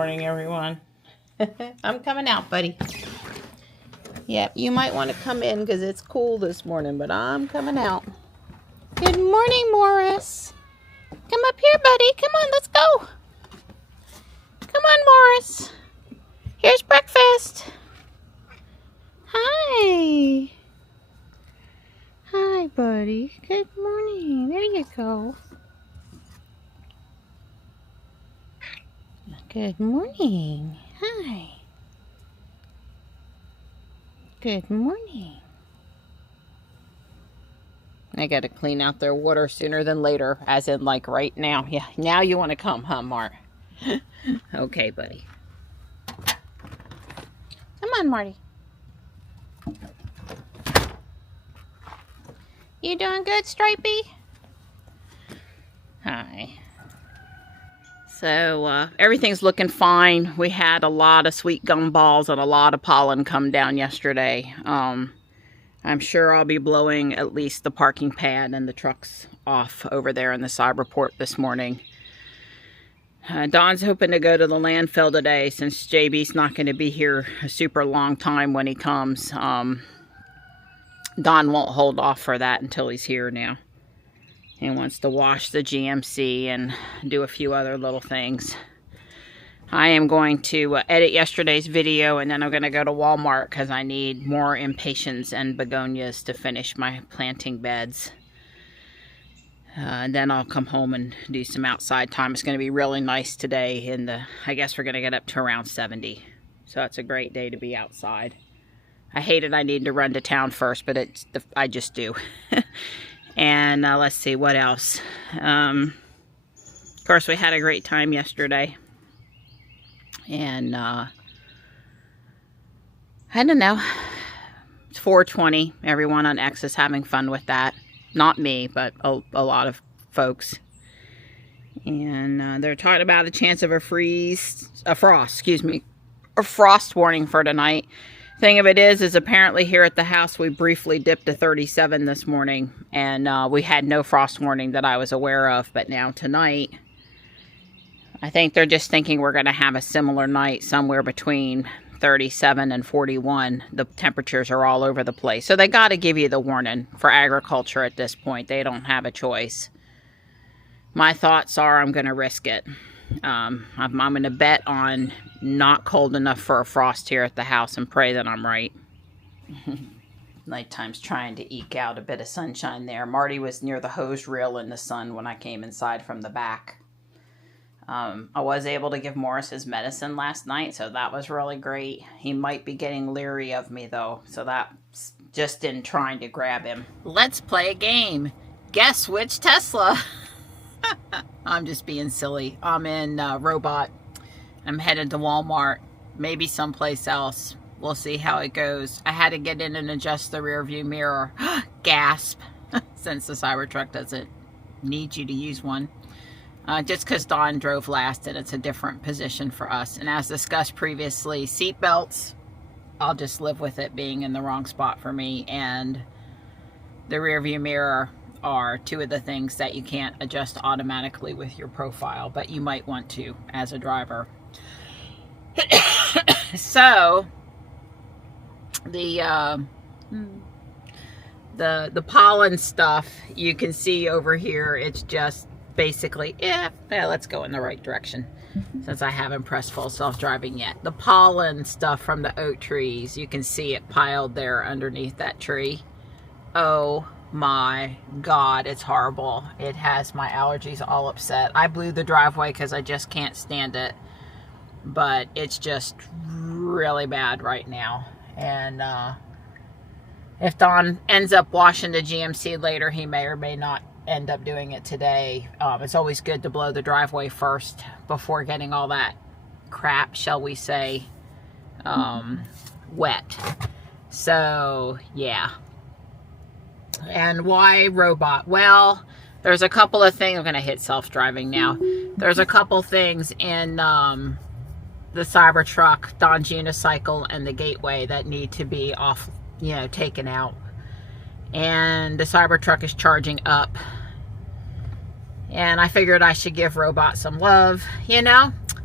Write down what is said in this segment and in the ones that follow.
morning, everyone. I'm coming out, buddy. Yep, you might want to come in because it's cool this morning, but I'm coming out. Good morning, Morris. Come up here, buddy. Come on, let's go. Come on, Morris. Here's breakfast. Hi. Hi, buddy. Good morning. There you go. Good morning. Hi. Good morning. I gotta clean out their water sooner than later, as in like right now. Yeah, now you want to come, huh, Mart? Okay, buddy. Come on, Marty. You doing good, Stripey? Hi. So, everything's looking fine. We had a lot of sweet gum balls and a lot of pollen come down yesterday. I'm sure I'll be blowing at least the parking pad and the trucks off over there in the Cyberport this morning. Don's hoping to go to the landfill today since JB's not going to be here a super long time when he comes. Don won't hold off for that until he's here now. He wants to wash the GMC and do a few other little things. I am going to edit yesterday's video, and then I'm going to go to Walmart because I need more impatiens and begonias to finish my planting beds. And then I'll come home and do some outside time. It's going to be really nice today. I guess we're going to get up to around 70. So it's a great day to be outside. I hate it. I need to run to town first, but I just do. And let's see, what else? Of course, we had a great time yesterday. And I don't know. It's 420. Everyone on X is having fun with that. Not me, but a lot of folks. And they're talking about a chance of a frost warning for tonight. Thing of it is apparently here at the house we briefly dipped to 37 this morning, and we had no frost warning that I was aware of. But now tonight, I think they're just thinking we're going to have a similar night, somewhere between 37 and 41. The temperatures are all over the place, so they got to give you the warning for agriculture at this point. They don't have a choice. My thoughts are I'm going to risk it. I'm going to bet on not cold enough for a frost here at the house and pray that I'm right. Nighttime's trying to eke out a bit of sunshine there. Marty was near the hose reel in the sun when I came inside from the back. I was able to give Morris his medicine last night, so that was really great. He might be getting leery of me, though, so that's just in trying to grab him. Let's play a game. Guess which Tesla? I'm just being silly. I'm in Robot. I'm headed to Walmart. Maybe someplace else. We'll see how it goes. I had to get in and adjust the rear view mirror. Gasp. Since the Cybertruck doesn't need you to use one. Just because Dawn drove last and it's a different position for us. And as discussed previously, seat belts, I'll just live with it being in the wrong spot for me. And the rear view mirror are two of the things that you can't adjust automatically with your profile, but you might want to as a driver. So the pollen stuff you can see over here, it's just basically, yeah, let's go in the right direction since I haven't pressed full self-driving yet. The pollen stuff from the oak trees, you can see it piled there underneath that tree. Oh my God, it's horrible. It has my allergies all upset. I blew the driveway because I just can't stand it, but it's just really bad right now. And if Don ends up washing the GMC later, he may or may not end up doing it today. It's always good to blow the driveway first before getting all that crap, shall we say, wet. So yeah. And why Robot? Well, there's a couple of things. I'm going to hit self-driving now. There's a couple things in the Cybertruck, Don's unicycle, and the gateway that need to be off, taken out. And the Cybertruck is charging up. And I figured I should give Robot some love,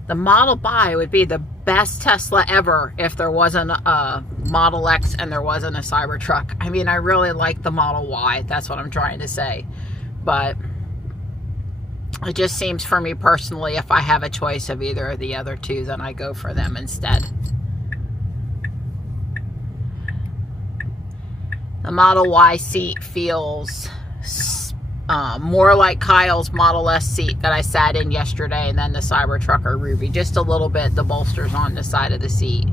The Model Y would be the best Tesla ever if there wasn't a Model X and there wasn't a Cybertruck. I mean, I really like the Model Y. That's what I'm trying to say. But it just seems for me personally, if I have a choice of either of the other two, then I go for them instead. The Model Y seat feels more like Kyle's Model S seat that I sat in yesterday, and then the Cybertruck or Ruby. Just a little bit, the bolsters on the side of the seat.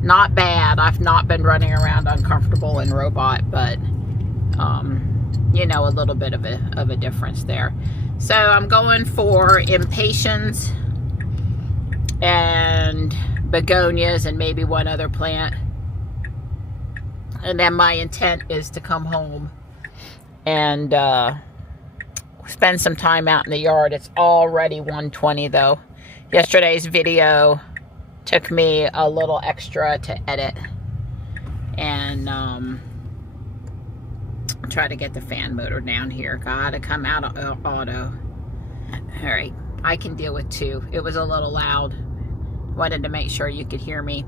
Not bad. I've not been running around uncomfortable in Robot, but you know, a little bit of a difference there. So I'm going for impatiens and begonias and maybe one other plant. And then my intent is to come home and spend some time out in the yard. It's already 1:20 though. Yesterday's video took me a little extra to edit. And try to get the fan motor down here. Gotta come out of auto. Alright, I can deal with 2. It was a little loud. Wanted to make sure you could hear me.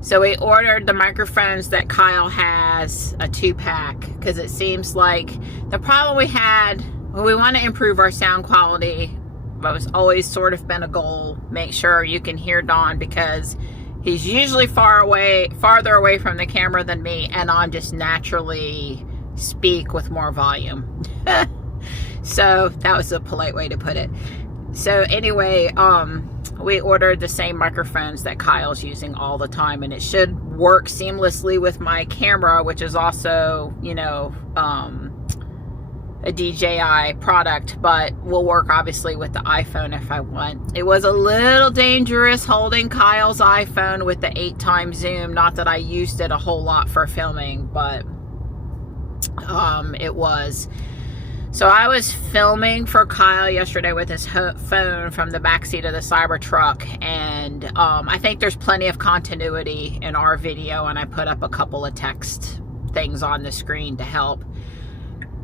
So we ordered the microphones that Kyle has, a 2-pack, because it seems like the problem we had, well, we want to improve our sound quality. But it's always sort of been a goal. Make sure you can hear Don, because he's usually farther away from the camera than me, and I just naturally speak with more volume. So that was a polite way to put it. So anyway, we ordered the same microphones that Kyle's using all the time, and it should work seamlessly with my camera, which is also, you know, a DJI product, but will work obviously with the iPhone if I want. It was a little dangerous holding Kyle's iPhone with the 8x zoom. Not that I used it a whole lot for filming, but it was. So I was filming for Kyle yesterday with his phone from the backseat of the Cybertruck, and I think there's plenty of continuity in our video, and I put up a couple of text things on the screen to help.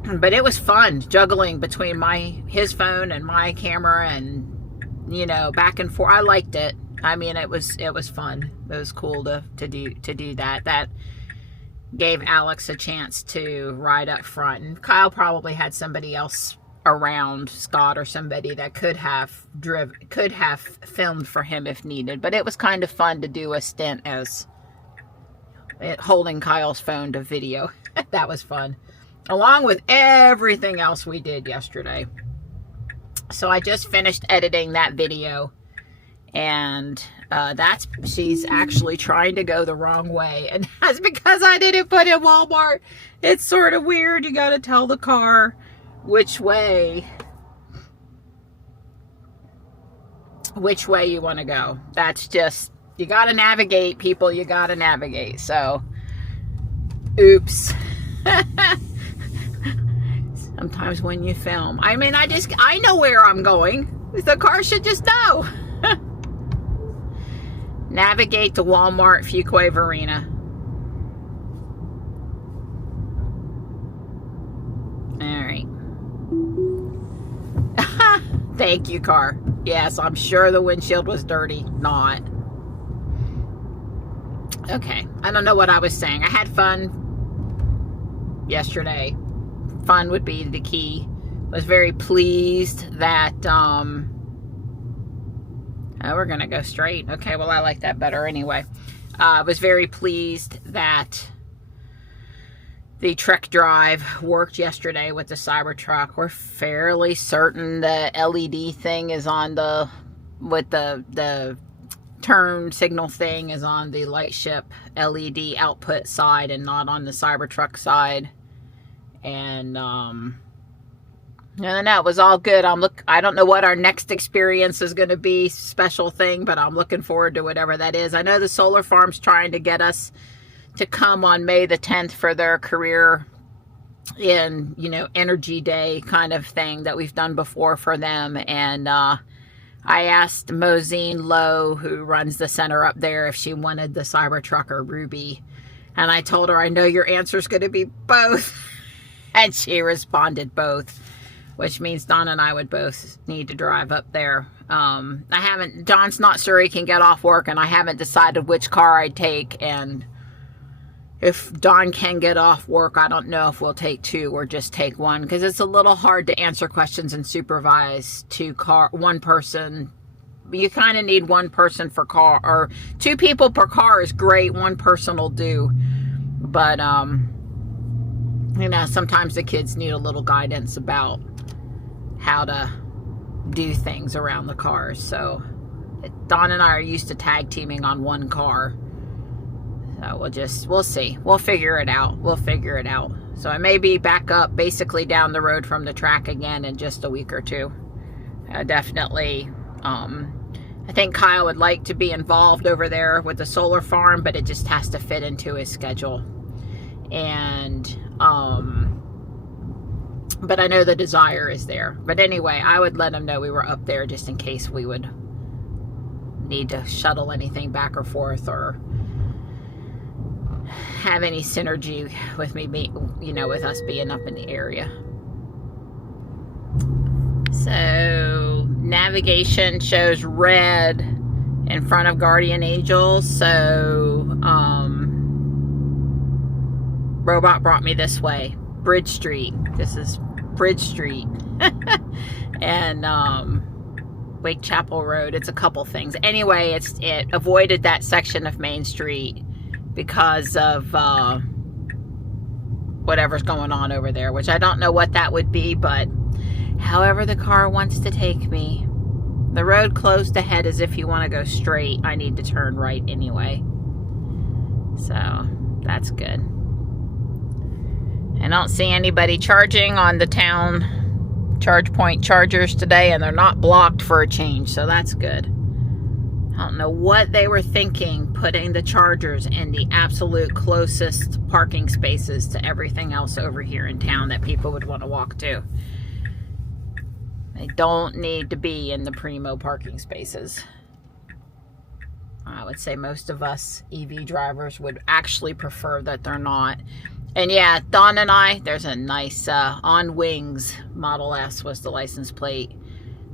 But it was fun juggling between his phone and my camera, and you know, back and forth. I liked it. I mean, it was fun. It was cool to do that. That gave Alex a chance to ride up front, and Kyle probably had somebody else around, Scott or somebody, that could have filmed for him if needed. But it was kind of fun to do a stint as holding Kyle's phone to video. That was fun, along with everything else we did yesterday. So I just finished editing that video, and she's actually trying to go the wrong way, and that's because I didn't put in Walmart. It's sort of weird. You got to tell the car which way you want to go. That's just, you got to navigate, people. You got to navigate. So, oops. Sometimes when you film, I mean, I know where I'm going. The car should just know. Navigate to Walmart, Fuquay Varina. Alright. Thank you, car. Yes, I'm sure the windshield was dirty. Not. Okay. I don't know what I was saying. I had fun yesterday. Fun would be the key. I was very pleased that, oh, we're going to go straight. Okay, well, I like that better anyway. I was very pleased that the Trek Drive worked yesterday with the Cybertruck. We're fairly certain the LED thing is on the turn signal thing is on the Lightship LED output side and not on the Cybertruck side. And, no, it was all good. I don't know what our next experience is going to be, special thing, but I'm looking forward to whatever that is. I know the solar farm's trying to get us to come on May the 10th for their career in, you know, energy day kind of thing that we've done before for them. And I asked Mosine Lowe, who runs the center up there, if she wanted the Cybertruck or Ruby. And I told her, I know your answer's going to be both. And she responded both. which means Don and I would both need to drive up there. John's not sure he can get off work, and I haven't decided which car I'd take, and if Don can get off work, I don't know if we'll take two or just take one, because it's a little hard to answer questions and supervise one person. You kind of need one person for car, or two people per car is great. One person will do, but you know, sometimes the kids need a little guidance about how to do things around the cars. So Don and I are used to tag teaming on one car. So we'll see. We'll figure it out. So I may be back up basically down the road from the track again in just a week or two. Definitely. I think Kyle would like to be involved over there with the solar farm, but it just has to fit into his schedule. And but I know the desire is there. But anyway, I would let him know we were up there just in case we would need to shuttle anything back or forth, or have any synergy with me with us being up in the area. So navigation shows red in front of Guardian Angel. So Robot brought me this way, Bridge Street. This is Bridge Street. And Wake Chapel Road. It's a couple things. Anyway, it avoided that section of Main Street because of whatever's going on over there, which I don't know what that would be, but however the car wants to take me. The road closed ahead as if you want to go straight. I need to turn right anyway. So that's good. I don't see anybody charging on the town charge point chargers today, and they're not blocked for a change, so that's good. I don't know what they were thinking putting the chargers in the absolute closest parking spaces to everything else over here in town that people would want to walk to. They don't need to be in the primo parking spaces. I would say most of us EV drivers would actually prefer that they're not. And yeah, Don and I, there's a nice, on wings, Model S was the license plate.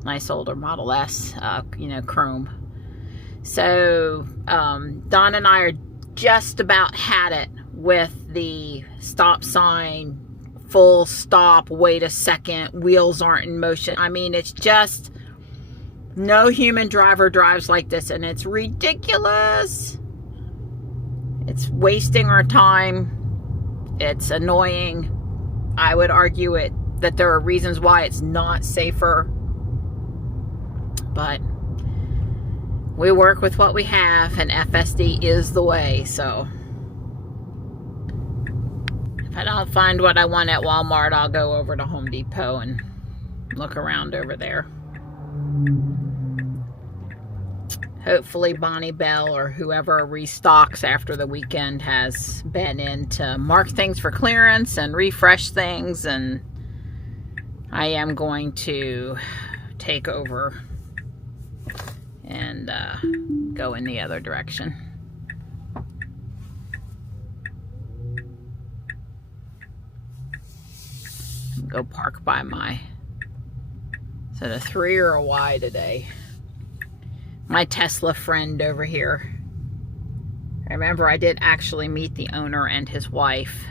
Nice older Model S, chrome. So, Don and I are just about had it with the stop sign, full stop, wait a second, wheels aren't in motion. I mean, it's just, no human driver drives like this, and it's ridiculous. It's wasting our time. It's annoying. I would argue that there are reasons why it's not safer, but we work with what we have, and FSD is the way. So if I don't find what I want at Walmart, I'll go over to Home Depot and look around over there. Hopefully Bonnie Bell or whoever restocks after the weekend has been in to mark things for clearance and refresh things, and I am going to take over and go in the other direction. Go park by my, is it a 3 or a Y today? My Tesla friend over here. Remember, I did actually meet the owner and his wife.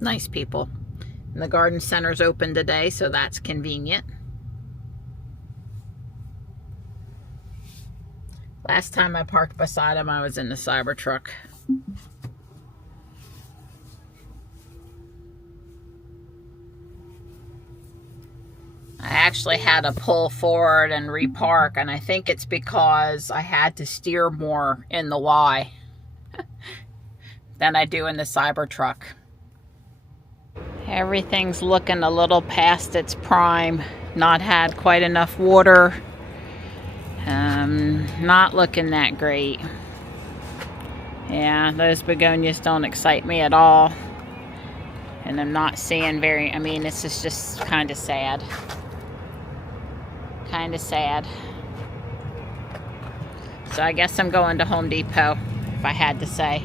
Nice people. And the garden center's open today, so that's convenient. Last time I parked beside him, I was in the Cybertruck. I actually had to pull forward and repark, and I think it's because I had to steer more in the Y than I do in the Cybertruck. Everything's looking a little past its prime. Not had quite enough water. Not looking that great. Yeah, those begonias don't excite me at all. And I'm not seeing this is just kind of sad. Kind of sad. So I guess I'm going to Home Depot, if I had to say.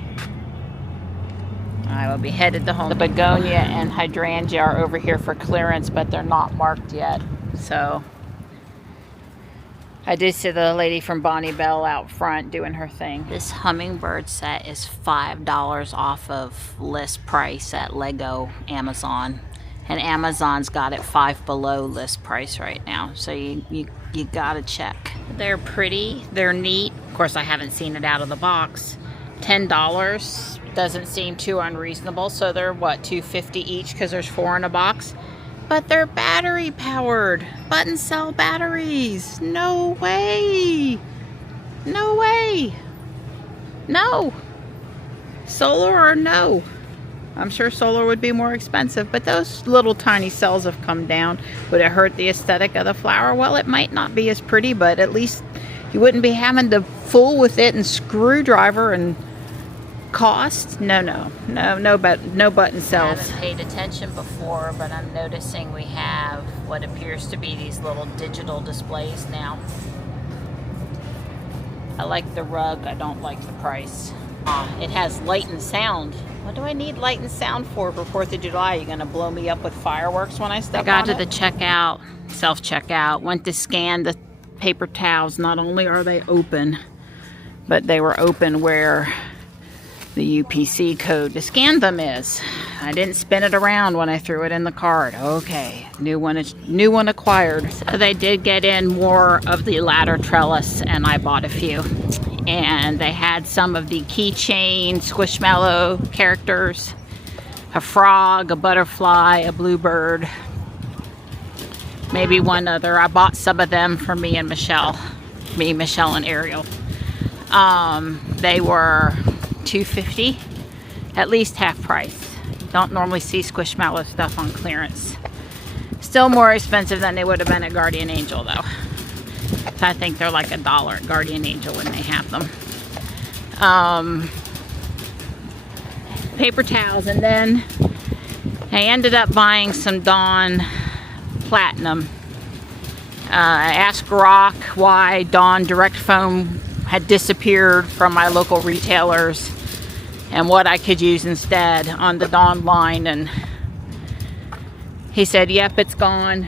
I will be headed to home. The begonia and hydrangea are over here for clearance, but they're not marked yet. So I did see the lady from Bonnie Bell out front doing her thing. This hummingbird set is $5 off of list price at Lego Amazon. And Amazon's got it 5 below list price right now. So you gotta check. They're pretty, they're neat. Of course, I haven't seen it out of the box. $10 doesn't seem too unreasonable. So they're what, $2.50 each because there's 4 in a box. But they're battery powered. Button cell batteries. No way. No way. No. Solar or no. I'm sure solar would be more expensive, but those little tiny cells have come down. Would it hurt the aesthetic of the flower? Well, it might not be as pretty, but at least you wouldn't be having to fool with it and screwdriver and cost. No button cells. I haven't paid attention before, but I'm noticing we have what appears to be these little digital displays now. I like the rug. I don't like the price. It has light and sound. What do I need light and sound for 4th of July? You're gonna blow me up with fireworks when I step on it? I got to the checkout, self-checkout, went to scan the paper towels. Not only are they open, but they were open where the UPC code to scan them is. I didn't spin it around when I threw it in the cart. Okay, new one acquired. So they did get in more of the ladder trellis, and I bought a few. And they had some of the keychain Squishmallow characters, a frog, a butterfly, a bluebird, maybe one other. I bought some of them for me and Michelle and Ariel. They were $2.50, at least half price. Don't normally see Squishmallow stuff on clearance. Still more expensive than they would have been at Guardian Angel though. I think they're like $1 at Guardian Angel when they have them. Paper towels, and then I ended up buying some Dawn Platinum. I asked Rock why Dawn Direct Foam had disappeared from my local retailers and what I could use instead on the Dawn line, and he said, yep, it's gone.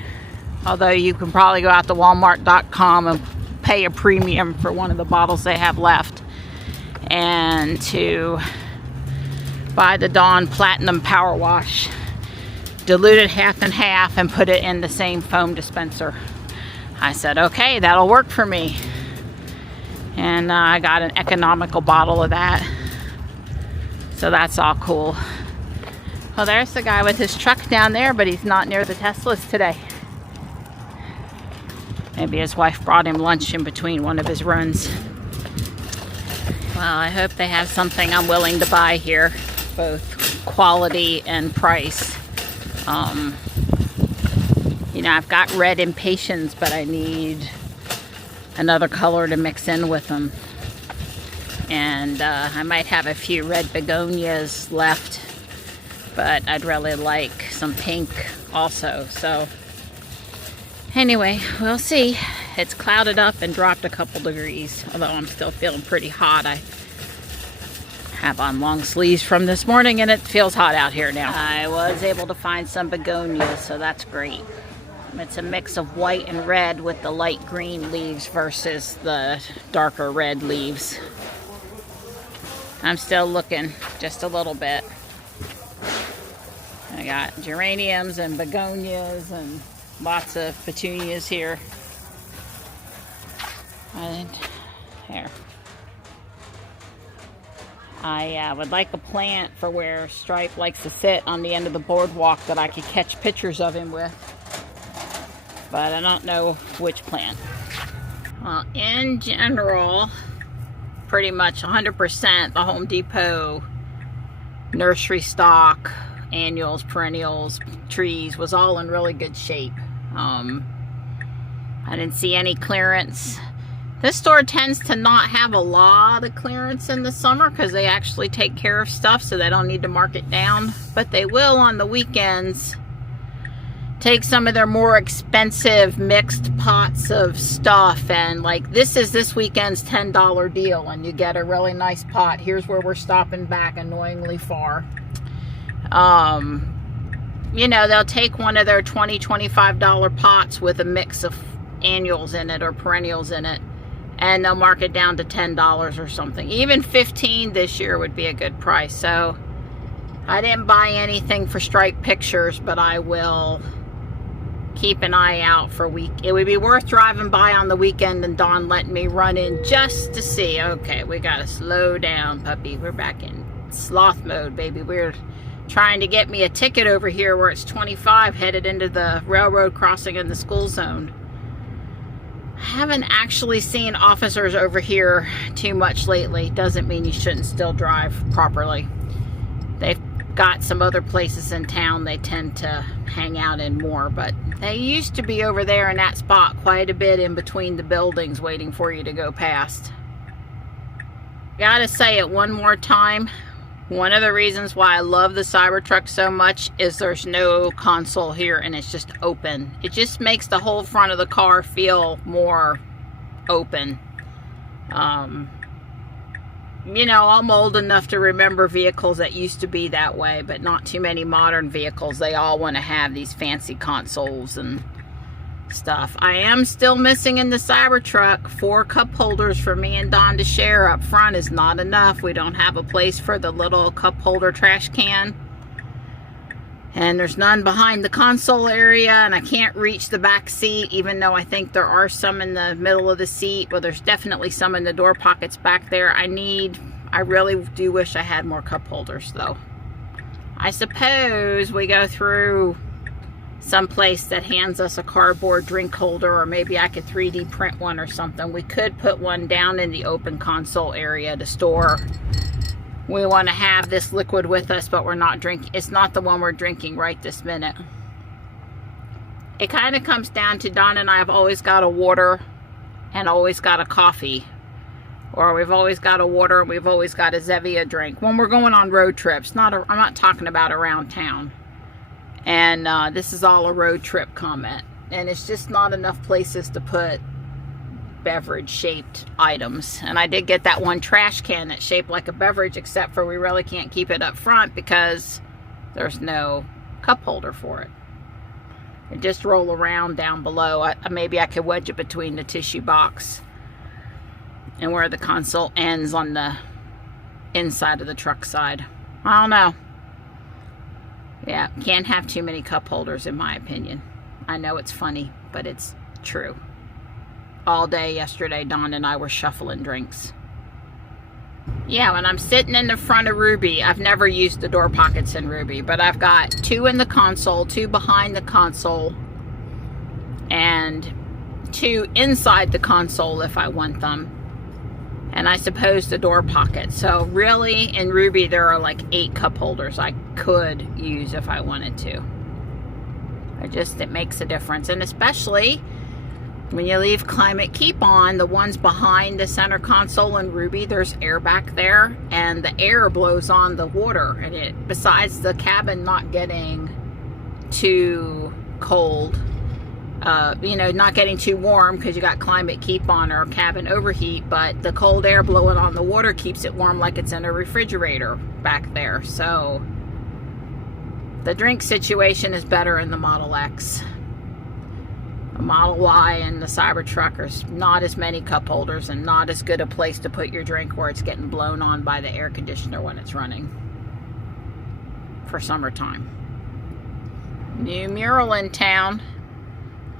Although you can probably go out to Walmart.com and pay a premium for one of the bottles they have left. And to buy the Dawn Platinum Power Wash, dilute it half and half and put it in the same foam dispenser. I said, okay, that'll work for me. And I got an economical bottle of that. So that's all cool. Well, there's the guy with his truck down there, but he's not near the Teslas today. Maybe his wife brought him lunch in between one of his runs. Well, I hope they have something I'm willing to buy here, both quality and price. You know, I've got red Impatiens, but I need another color to mix in with them. And I might have a few red begonias left, but I'd really like some pink also. So anyway, we'll see. It's clouded up and dropped a couple degrees, although I'm still feeling pretty hot. I have on long sleeves from this morning and it feels hot out here now. I was able to find some begonias, so that's great. It's a mix of white and red with the light green leaves versus the darker red leaves. I'm still looking just a little bit. I got geraniums and begonias and lots of petunias here. And here. I would like a plant for where Stripe likes to sit on the end of the boardwalk that I could catch pictures of him with. But I don't know which plant. Well, in general, pretty much 100% the Home Depot nursery stock, annuals, perennials, trees was all in really good shape. I didn't see any clearance. This store tends to not have a lot of clearance in the summer because they actually take care of stuff, so they don't need to mark it down. But they will on the weekends take some of their more expensive mixed pots of stuff, and like this is this weekend's $10 deal and you get a really nice pot. Here's where we're stopping back annoyingly far. You know, they'll take one of their $20, $25 pots with a mix of annuals in it or perennials in it, and they'll mark it down to $10 or something. Even $15 this year would be a good price. So I didn't buy anything for strike pictures, but I will keep an eye out for it would be worth driving by on the weekend and Dawn letting me run in just to see. Okay, we gotta slow down, puppy. We're back in sloth mode, baby. We're trying to get me a ticket over here where it's 25 headed into the railroad crossing in the school zone. I haven't actually seen officers over here too much lately. Doesn't mean you shouldn't still drive properly. They've got some other places in town they tend to hang out in more, but they used to be over there in that spot quite a bit in between the buildings waiting for you to go past. Gotta say it one more time. One of the reasons why I love the Cybertruck so much is there's no console here and it's just open. It just makes the whole front of the car feel more open. You know, I'm old enough to remember vehicles that used to be that way, but not too many modern vehicles. They all want to have these fancy consoles and stuff. I am still missing in the Cybertruck 4 cup holders for me and Dawn to share. Up front is not enough. We don't have a place for the little cup holder trash can. And there's none behind the console area, and I can't reach the back seat, even though I think there are some in the middle of the seat. Well, there's definitely some in the door pockets back there. I really do wish I had more cup holders, though. I suppose we go through someplace that hands us a cardboard drink holder, or maybe I could 3D print one or something. We could put one down in the open console area to store. We want to have this liquid with us, but we're not drinking. It's not the one we're drinking right this minute. It kind of comes down to Dawn and I have always got a water and always got a coffee. Or we've always got a water and we've always got a Zevia drink when we're going on road trips. I'm not talking about around town. And this is all a road trip comment. And it's just not enough places to put beverage shaped items. And I did get that one trash can that's shaped like a beverage, except for we really can't keep it up front because there's no cup holder for it. It just roll around down below. Maybe I could wedge it between the tissue box and where the console ends on the inside of the truck side. I don't know. Yeah, can't have too many cup holders in my opinion. I know it's funny, but it's true. All day yesterday, Dawn and I were shuffling drinks. Yeah, when I'm sitting in the front of Ruby, I've never used the door pockets in Ruby, but I've got 2 in the console, 2 behind the console, and 2 inside the console if I want them. And I suppose the door pocket. So really, in Ruby, there are like 8 cup holders I could use if I wanted to. It makes a difference. And especially when you leave Climate Keep on, the ones behind the center console in Ruby, there's air back there, and the air blows on the water. And besides the cabin not getting too cold, you know, not getting too warm because you got Climate Keep on or cabin overheat, but the cold air blowing on the water keeps it warm like it's in a refrigerator back there. So the drink situation is better in the Model X. The Model Y and the Cybertruck are not as many cup holders and not as good a place to put your drink where it's getting blown on by the air conditioner when it's running for summertime. New mural in town.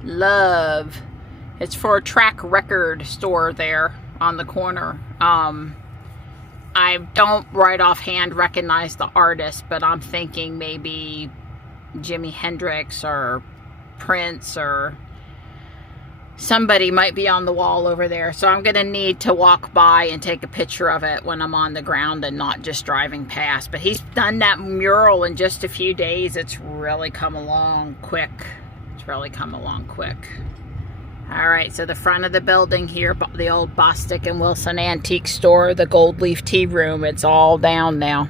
Love. It's for a track record store there on the corner. I don't right offhand recognize the artist, but I'm thinking maybe Jimi Hendrix or Prince or somebody might be on the wall over there. So I'm gonna need to walk by and take a picture of it when I'm on the ground and not just driving past. But he's done that mural in just a few days. It's really come along quick. All right, so the front of the building here, the old Bostic and Wilson Antique Store, the Gold Leaf Tea Room, it's all down now.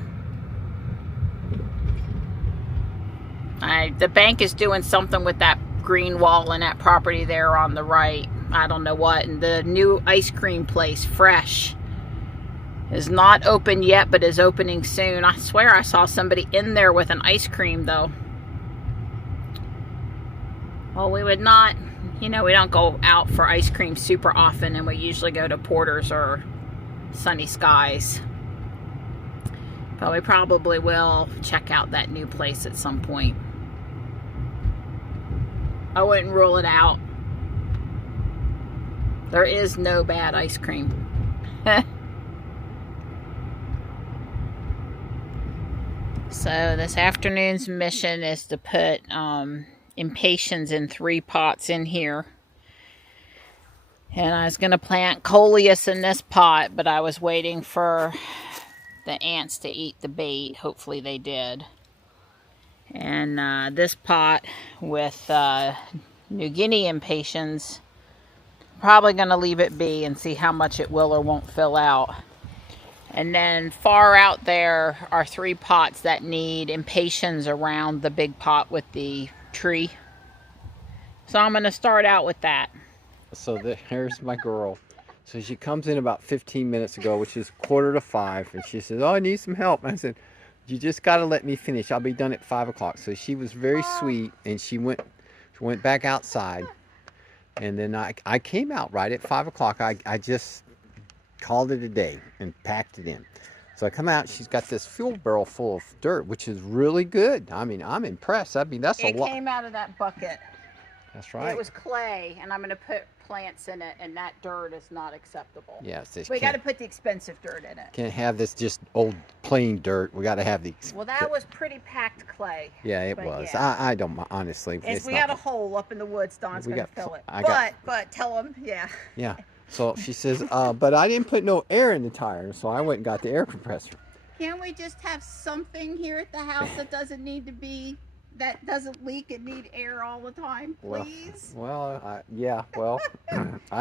The bank is doing something with that green wall and that property there on the right. I don't know what. And the new ice cream place, Fresh, is not open yet, but is opening soon. I swear I saw somebody in there with an ice cream though. Well, we would not, you know, we don't go out for ice cream super often, and we usually go to Porter's or Sunny Skies. But we probably will check out that new place at some point. I wouldn't rule it out. There is no bad ice cream. So this afternoon's mission is to put impatiens in 3 pots in here. And I was going to plant coleus in this pot, but I was waiting for the ants to eat the bait. Hopefully they did. And this pot with New Guinea impatiens, probably going to leave it be and see how much it will or won't fill out. And then far out there are 3 pots that need impatiens around the big pot with the tree. So I'm going to start out with that. So here's my girl. So she comes in about 15 minutes ago, which is 4:45, and she says, "Oh, I need some help." And I said, "You just got to let me finish. I'll be done at 5 o'clock." So she was very sweet, and she went back outside. And then I came out right at 5 o'clock. I just called it a day and packed it in. So I come out, she's got this fuel barrel full of dirt, which is really good. I mean, I'm impressed. I mean, that's a lot. It came out of that bucket. That's right. It was clay, and I'm going to put plants in it, and that dirt is not acceptable. Yes. We got to put the expensive dirt in it. Can't have this just old plain dirt. We got to have the... Well, that was pretty packed clay. Yeah, it was. Yeah. I don't, honestly. We got a hole up in the woods. Don's going to fill it. But tell them, yeah. Yeah. So she says, but I didn't put no air in the tire, so I went and got the air compressor. Can't we just have something here at the house that doesn't need to be, that doesn't leak and need air all the time, please? I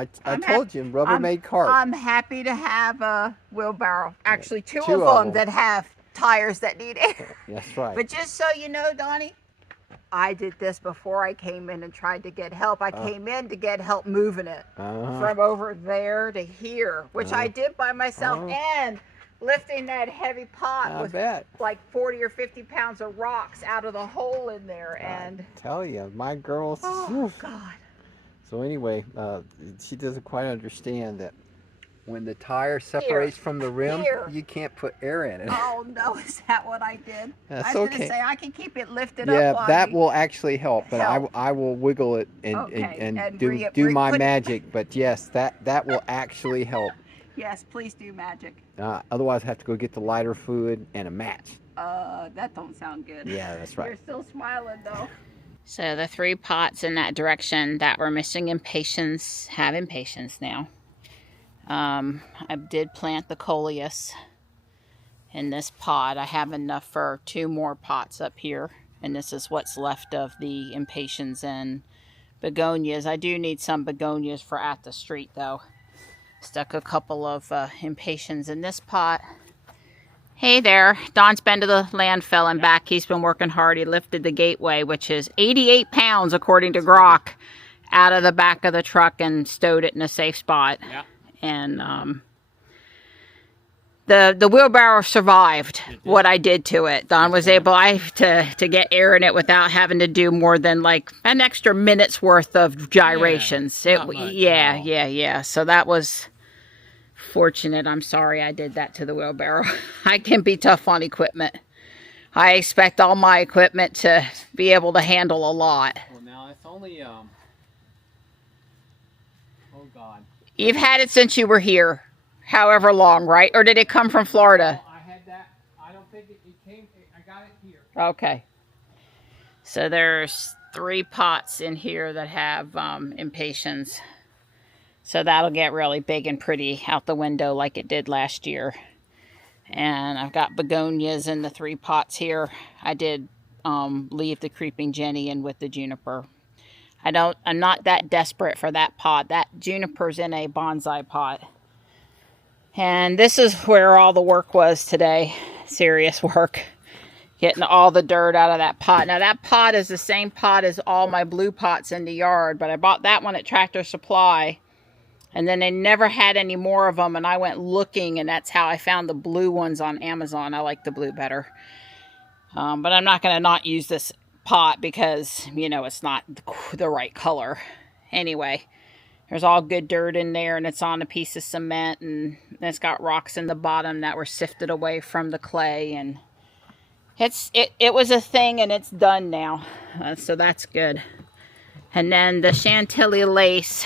told you, Rubbermaid cart. I'm happy to have a wheelbarrow. Actually, two of them that have tires that need air. That's right. But just so you know, Donnie, I did this before I came in and tried to get help. I came in to get help moving it from over there to here, which I did by myself, and lifting that heavy pot with like 40 or 50 pounds of rocks out of the hole in there. And I tell you, my girl. Oh, God. So anyway, she doesn't quite understand that when the tire separates from the rim, you can't put air in it. Oh, no. Is that what I did? That's I was going to say, I can keep it lifted up. Yeah, that will actually help, but I will wiggle it and do my magic. But yes, that will actually help. Yes, please do magic. Otherwise, I have to go get the lighter fluid and a match. That don't sound good. Yeah, that's right. You're still smiling, though. So the 3 pots in that direction that were missing impatiens have impatiens now. I did plant the coleus in this pot. I have enough for 2 more pots up here, and this is what's left of the impatiens and begonias. I do need some begonias for at the street, though. Stuck a couple of impatiens in this pot. Hey there, Don's been to the landfill and back. He's been working hard. He lifted the gateway, which is 88 pounds according to Grok, out of the back of the truck and stowed it in a safe spot. Yeah. And the wheelbarrow survived what I did to it. Don was able to get air in it without having to do more than like an extra minute's worth of gyrations. Yeah. So that was fortunate. I'm sorry I did that to the wheelbarrow. I can be tough on equipment. I expect all my equipment to be able to handle a lot. Well, now it's only oh God. You've had it since you were here, however long, right? Or did it come from Florida? I had that. I don't think it came. I got it here. Okay. So there's 3 pots in here that have impatiens. So that'll get really big and pretty out the window like it did last year. And I've got begonias in the 3 pots here. I did leave the creeping Jenny in with the juniper. I'm not that desperate for that pot. That juniper's in a bonsai pot. And this is where all the work was today. Serious work. Getting all the dirt out of that pot. Now that pot is the same pot as all my blue pots in the yard, but I bought that one at Tractor Supply. And then they never had any more of them, and I went looking, and that's how I found the blue ones on Amazon. I like the blue better. But I'm not going to not use this pot because, you know, it's not the right color. Anyway, there's all good dirt in there, and it's on a piece of cement, and it's got rocks in the bottom that were sifted away from the clay, and it was a thing, and it's done now. So that's good. And then the Chantilly lace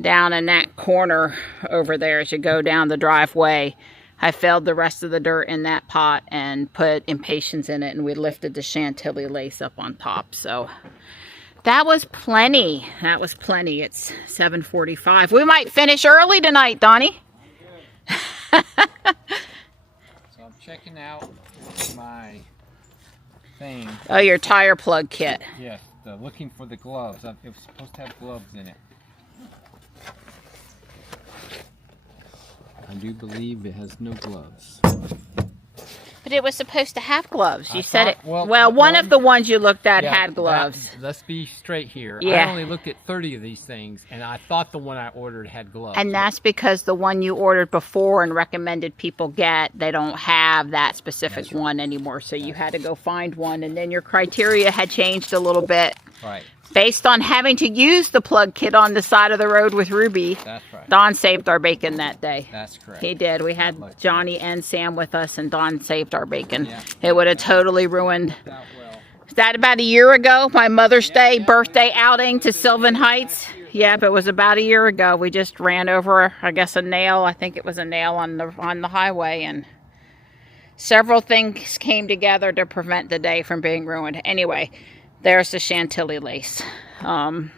down in that corner over there as you go down the driveway, I filled the rest of the dirt in that pot and put Impatiens in it, and we lifted the Chantilly lace up on top. So that was plenty. That was plenty. It's 7:45. We might finish early tonight, Donnie. So I'm checking out my thing. Oh, your tire plug kit. Yes, looking for the gloves. It was supposed to have gloves in it. I do believe it has no gloves. But it was supposed to have gloves. You said it. Well, one of the ones you looked at had gloves. Let's be straight here. Yeah. I only looked at 30 of these things, and I thought the one I ordered had gloves. And that's because the one you ordered before and recommended people get, they don't have that specific one anymore. So you had to go find one, and then your criteria had changed a little bit. Right. Based on having to use the plug kit on the side of the road with Ruby. That's right. Don saved our bacon that day. That's correct. He did. We had Johnny and Sam with us, and Don saved our bacon. Yeah. It would have totally ruined. Well. Was that about a year ago? My Mother's Day birthday outing to Sylvan Heights? Yep, it was about a year ago. We just ran over, I guess, a nail. I think it was a nail on the highway, and several things came together to prevent the day from being ruined. Anyway, there's the Chantilly lace. I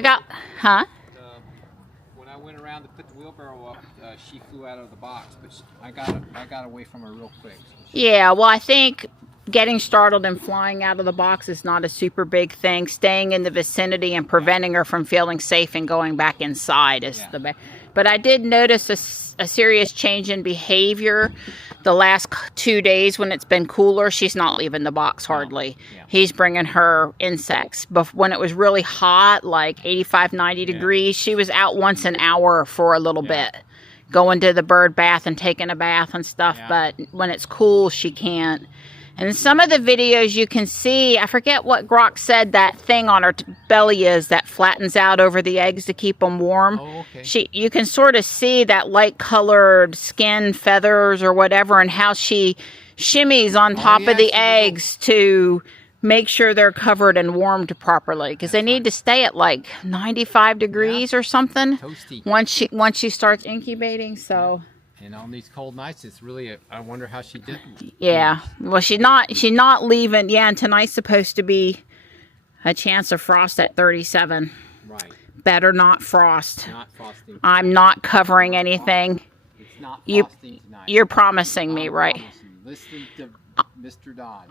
got, When I went around to put the wheelbarrow up, she flew out of the box, but I got away from her real quick. So yeah, well, I think getting startled and flying out of the box is not a super big thing. Staying in the vicinity and preventing her from feeling safe and going back inside is the best. But I did notice a serious change in behavior the last 2 days when it's been cooler. She's not leaving the box hardly. Yeah. He's bringing her insects. But when it was really hot, like 85, 90 degrees, she was out once an hour for a little bit, going to the bird bath and taking a bath and stuff. Yeah. But when it's cool, she can't. And in some of the videos you can see, I forget what Grok said that thing on her belly is that flattens out over the eggs to keep them warm. Oh, okay. You can sort of see that light colored skin, feathers or whatever, and how she shimmies on top of the eggs to make sure they're covered and warmed properly, because they need to stay at like 95 degrees or something. Toasty. Once she starts incubating. So. And on these cold nights, it's really I wonder how she did. Yeah. Well, she's not leaving. Yeah, and tonight's supposed to be a chance of frost at 37. Right. Better not frost. Not frosting. I'm not covering anything. It's not frosting tonight. You're promising me, right? Listen to Mr. Dodd.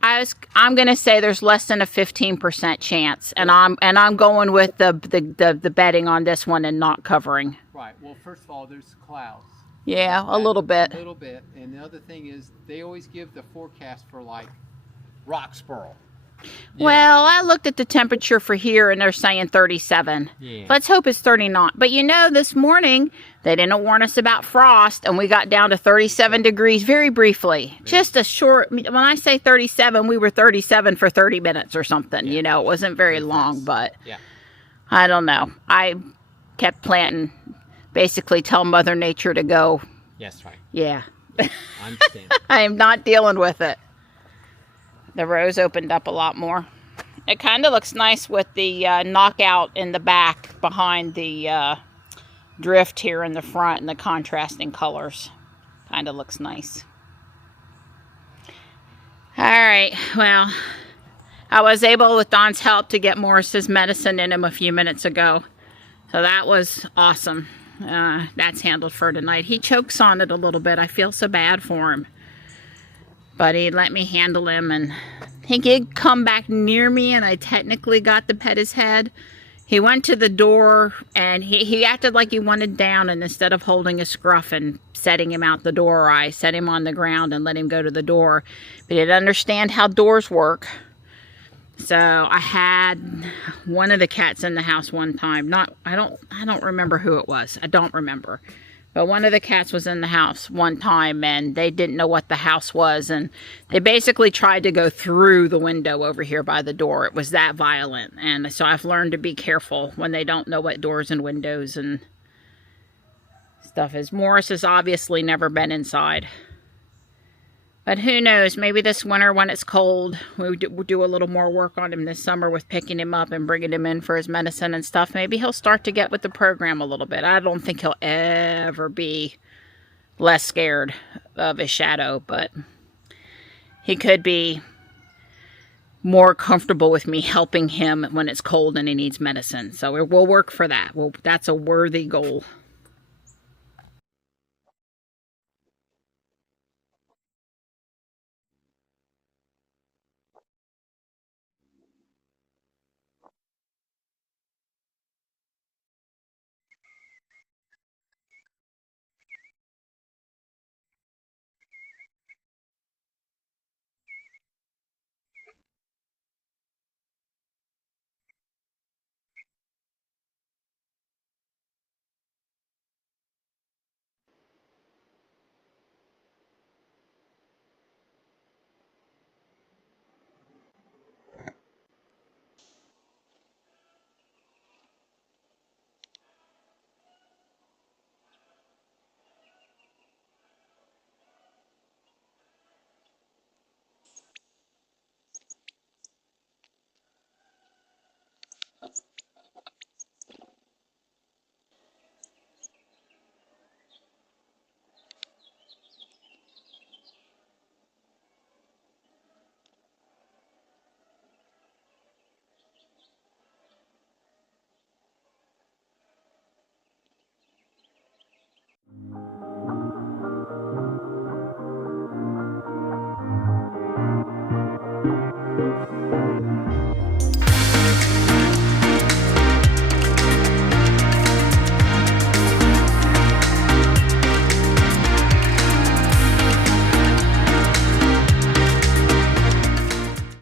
I'm gonna say there's less than a 15% chance, and I'm going with the betting on this one and not covering. Right. Well, first of all, there's clouds. Yeah, a little bit. A little bit. And the other thing is, they always give the forecast for like rock squirrel. Well, I looked at the temperature for here, and they're saying 37. Yeah. Let's hope it's 39. But you know, this morning they didn't warn us about frost, and we got down to 37 degrees very briefly. Just a short. When I say 37, we were 37 for 30 minutes or something. Yeah. You know, it wasn't very long, but I don't know. I kept planting. Basically tell Mother Nature to go. Yes, right. Yeah. I understand. I am not dealing with it. The rows opened up a lot more. It kind of looks nice with the knockout in the back behind the drift here in the front and the contrasting colors. Kind of looks nice. All right. Well, I was able, with Don's help, to get Morris's medicine in him a few minutes ago. So that was awesome. That's handled for tonight. He chokes on it a little bit. I feel so bad for him. But he let me handle him, and he did come back near me, and I technically got to pet his head. He went to the door, and he acted like he wanted down, and instead of holding his scruff and setting him out the door, I set him on the ground and let him go to the door. But he didn't understand how doors work. So I had one of the cats in the house one time. I don't remember who it was. I don't remember. But one of the cats was in the house one time and they didn't know what the house was, and they basically tried to go through the window over here by the door. It was that violent. And so I've learned to be careful when they don't know what doors and windows and stuff is. Morris has obviously never been inside. But who knows, maybe this winter when it's cold, we'll do a little more work on him this summer with picking him up and bringing him in for his medicine and stuff. Maybe he'll start to get with the program a little bit. I don't think he'll ever be less scared of his shadow, but he could be more comfortable with me helping him when it's cold and he needs medicine. So we'll work for that. That's a worthy goal.